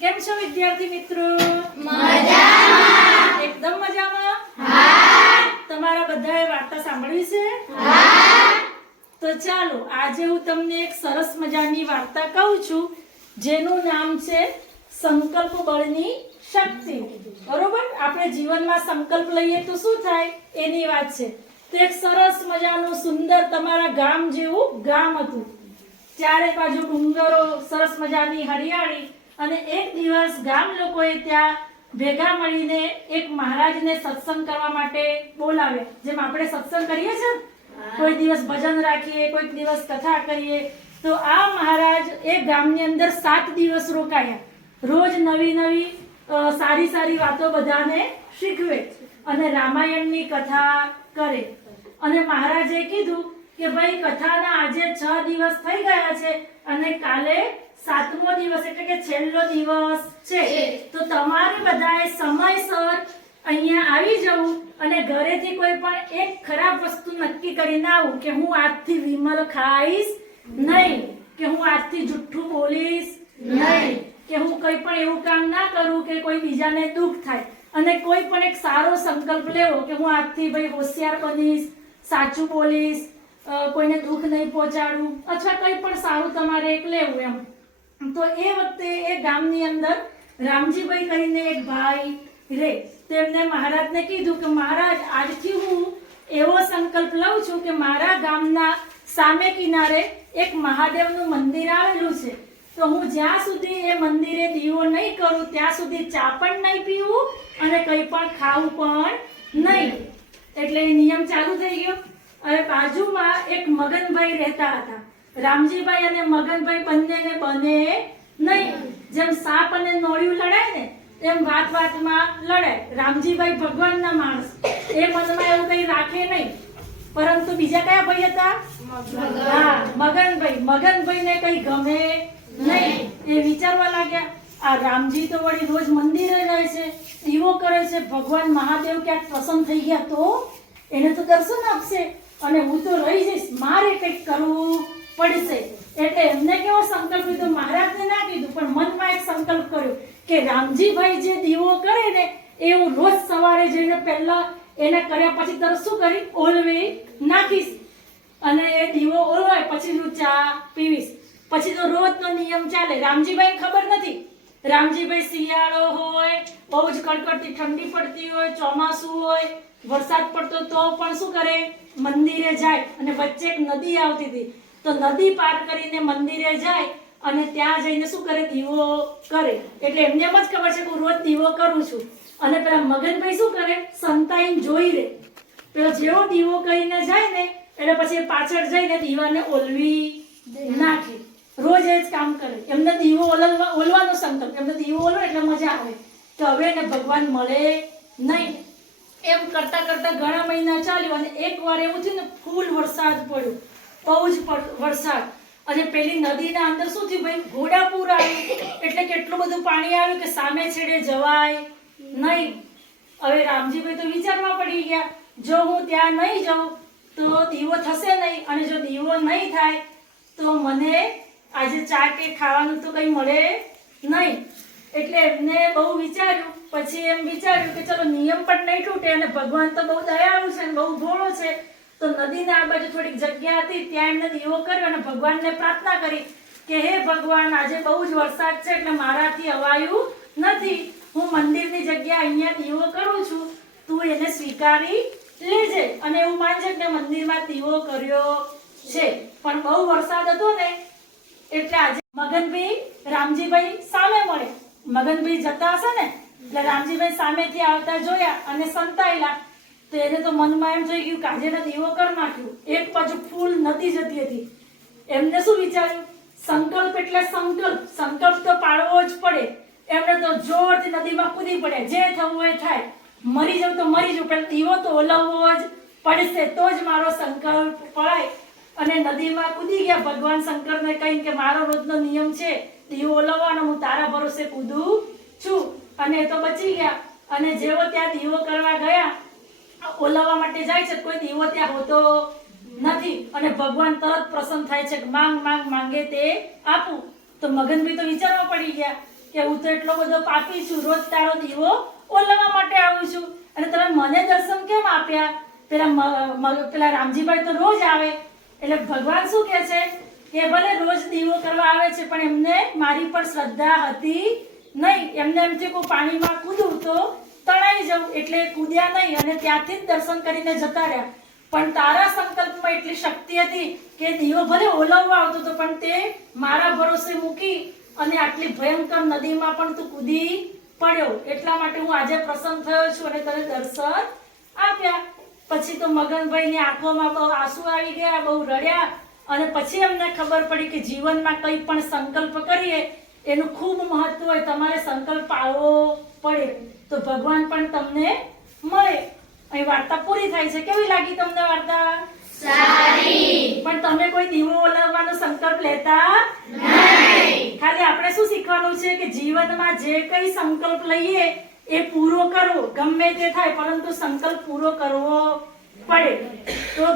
કેમ છો વિદ્યાર્થી મિત્રો? એકદમ મજામાં? તમારા બધાએ વાર્તા સાંભળવી છે? તો ચાલો આજે હું તમને એક સરસ મજાની વાર્તા કહું છું જેનું નામ છે સંકલ્પ બળની શક્તિ. બરોબર? આપણે જીવનમાં સંકલ્પ લઈએ તો શું થાય? એની વાત છે. તો એક સરસ મજાનું સુંદર તમારા ગામ જેવું ગામ હતું. ચારે બાજુ ડુંગરો સરસ મજાની હરિયાળી. અને એક દિવસ ગામ લોકોએ ત્યાં ભેગા મળીને એક મહારાજને સત્સંગ કરવા માટે બોલાવે જેમ આપણે સત્સંગ કરીએ છીએ કોઈ દિવસ ભજન રાખીએ કોઈક દિવસ કથા કરીએ તો આ મહારાજ એ ગામની અંદર સાત દિવસ રોકાયા. રોજ નવી નવી સારી સારી વાતો બધાને શીખવે અને રામાયણની કથા કરે. અને મહારાજે કીધું કે ભાઈ કથાના આજે છ દિવસ થઈ ગયા છે અને કાલે સાતમો દિવસ એટલે કે છેલ્લો દિવસ છે. તો તમારે બધાએ સમયસર અહીંયા આવી જવું અને ઘરેથી કોઈ પણ એક ખરાબ વસ્તુ નક્કી કરીને આવું કે હું આજથી વિમલ ખાઈશ નહીં કે હું આજથી જુઠ્ઠું બોલીશ નહીં. કે હું કોઈ પણ એવું કામ ના કરું કે કોઈ બીજાને દુઃખ થાય. અને કોઈ પણ એક સારો સંકલ્પ લેવો કે હું આજથી ભાઈ હોશિયાર બનીશ સાચું બોલીશ કોઈને દુઃખ નહીં પહોંચાડું અથવા કંઈ પણ સારું તમારે એક લેવું એમ. તો એ વખતે એ ગામની અંદર રામજીભાઈ કરીને એક ભાઈ રે, તેમને મહારાજને કીધું કે મહારાજ, આજથી હું એવો સંકલ્પ લઉં છું કે મારા ગામના સામે કિનારે એક મહાદેવનું મંદિર આવેલું છે. તો હું જ્યાં સુધી એ મંદિરે દીવો નહીં કરું, ત્યાં સુધી ચા પણ નહીં પીવું અને કંઈ પણ ખાવું પણ નહીં. એટલે એ નિયમ ચાલુ થઈ ગયો. હવે બાજુમાં એક મગનભાઈ રહેતા હતા. રામજીભાઈ અને મગનભાઈ બંનેને બને નહીં. જેમ સાપ અને નોળિયું લડાય ને એમ વાત વાતમાં લડાય. રામજીભાઈ ભગવાનના માણસ. એ મનમાં એવું કંઈ રાખે નહીં. પરંતુ બીજા કયા ભાઈ હતા? હા મગનભાઈ. મગનભાઈને કંઈ ગમે નહીં. એ વિચારવા લાગ્યા આ રામજી તો વળી રોજ મંદિરે રહે છે. એવો કરે છે. ભગવાન મહાદેવ ક્યાંક પ્રસન્ન થઈ ગયા તો? એને તો દર્શન આપશે. અને હું તો રહી જઈશ, મારે કંઈક કરવું પડશે. એટલે એમને કેવો સંકલ્પ લીધો? મહારાજને ના કીધું, પણ મનમાં એક સંકલ્પ કર્યો કે રામજીભાઈ જે દીવો કરે ને, એ હું રોજ સવારે જઈને પહેલા એને કર્યા પછી તરત શું કરી? ઓલવી નાખીશ. અને એ દીવો ઓલવાય, પછી હું ચા પીવીશ. પછી તો રોજનો નિયમ ચાલે. રામજીભાઈ ખબર નથી. રામજીભાઈ શિયાળો હોય, બહુ જ કડકડતી ઠંડી પડતી હોય, ચોમાસું હોય વરસાદ પડતો તો પણ શું કરે? મંદિરે જાય અને વચ્ચે એક નદી આવતી હતી. તો નદી પાર કરીને મંદિરે જાય અને ત્યાં જઈને શું કરે? દીવો કરે. એટલે એમને એમ જ ખબર છે કે હું રોજ દીવો કરું છું. અને પેલા મગનભાઈ શું કરે? સંતાઈને જોઈ રે પેલો જેવો દીવો કરીને જાય ને, એટલે પછી પાછળ જઈને દીવાને ઓલવી નાખે. રોજ એ જ કામ કરે. એમને દીવો ઓલવા ઓલવાનો સંકલ્પ એમને દીવો ઓલવે એટલે મજા આવે. તો હવે એને ભગવાન મળે નહીં. એમ કરતા કરતા ઘણા મહિના ચાલ્યું અને એક વાર એવું થયું ને, ફૂલ વરસાદ પડ્યો, બહુ જ વરસાદ. અને પેલી નદીના અંદર શું થયું ભાઈ? ઘોડાપૂર આવ્યું. એટલે કેટલું બધું પાણી આવ્યું કે સામે છેડે જવાય નહીં. હવે રામજીભાઈ તો વિચારમાં પડી ગયા, જો હું ત્યાં નહીં જાઉં, તો દીવો થશે નહીં. અને જો દીવો નહીં થાય, તો મને આજે ચા કે ખાવાનું તો કંઈ મળે નહીં. એટલે એમને બહુ વિચાર્યું પછી એમ વિચાર્યું કે ચલો નિયમ પણ નહીં તૂટે અને ભગવાન તો બહુ દયાળુ છે અને બહુ ભોળો છે, તો નદીના આ બાજુ થોડીક જગ્યા હતી, ત્યાં એમને દીવો કર્યો અને ભગવાનને પ્રાર્થના કરી કે હે ભગવાન, આજે બહુ જ વરસાદ છે એટલે મારાથી અવાયું નથી. હું મંદિરની જગ્યા અહીંયા દીવો કરું છું, તું એને સ્વીકારી લેજે. અને એવું માનજે કે મંદિરમાં દીવો કર્યો છે. પણ બહુ વરસાદ હતો ને, એટલે આજે મગનભાઈ રામજીભાઈ સામે મળે મગનભાઈ જતા હશે ને એટલે રામજીભાઈ સામેથી આવતા જોયા અને સંતાયેલા તો એને તો મનમાં એમ થઈ ગયું કે આજે દીવો કર નાખ્યું. એક બાજુ ફૂલ નદી જતી હતી. એમને શું વિચાર્યું? સંકલ્પ એટલે સંકલ્પ. સંકલ્પ તો પાડવો જ પડે. એમને તો જોરથી નદીમાં કૂદી પડે જે થવું હોય થાય. મરી જાઉં તો મરી જાઉં, પણ દીવો તો ઓલવવો જ પડશે. તો જ મારો સંકલ્પ પડાય. અને નદીમાં કૂદી ગયા. ભગવાન શંકરને કહીને કે મારો રોજનો નિયમ છે દીવો ઓલવવાનો, હું તારા ભરોસે કૂદું છું. અને એ તો બચી ગયા. અને જેવો ત્યાં દીવો કરવા ગયા, ઓલવવા માટે જાય છે, કોઈ દીવો ત્યાં હોતો નથી. અને ભગવાન તરત પ્રસન્ન થાય છે માંગ માંગ, માંગે તે આપું. તો મગનભાઈ તો વિચારવા પડી ગયા કે હું તો એટલો બધો પાપી છું, રોજ તારો દીવો ઓલવવા માટે આવું છું. અને તમે મને દર્શન કેમ આપ્યા? પેલા પેલા રામજીભાઈ તો રોજ આવે. એટલે ભગવાન શું કહે છે? કે ભલે રોજ દીવો કરવા આવે છે, પણ એમને મારી પર શ્રદ્ધા હતી નહીં, એમને એમ થયું કે પાણીમાં કૂદું તો તણાઈ જાઉં, એટલે કૂદ્યા નહીં અને ત્યાંથી જ દર્શન કરીને જતા રહ્યા. પણ તારા સંકલ્પમાં એટલી શક્તિ હતી કે દીવો ભલે ઓલવવા આવતો હતો, પણ તે મારા ભરોસે મૂકી અને આટલી ભયંકર નદીમાં પણ તું કૂદી પડ્યો. એટલા માટે હું આજે પ્રસન્ન થયો છું અને તને દર્શન આપ્યા. પછી તો મગનભાઈની આંખોમાં બહુ આંસુ આવી ગયા, બહુ રડ્યા અને પછી અમને ખબર પડી કે જીવનમાં કંઈ પણ સંકલ્પ કરીએ એનું ખૂબ મહત્વ હોય તમારે સંકલ્પ પાળવો પડે તો ભગવાન પણ તમને મળે. અહીં વાર્તા પૂરી થાય છે. કેવી લાગી તમને વાર્તા? પણ તમે કોઈ દીવો ઓલવવાનો સંકલ્પ લેતા ખાલી આપણે શું શીખવાનું છે કે જીવનમાં જે કઈ સંકલ્પ લઈએ એ પૂરો કરવો. ગમે તે થાય પરંતુ સંકલ્પ પૂરો કરવો પડે. તો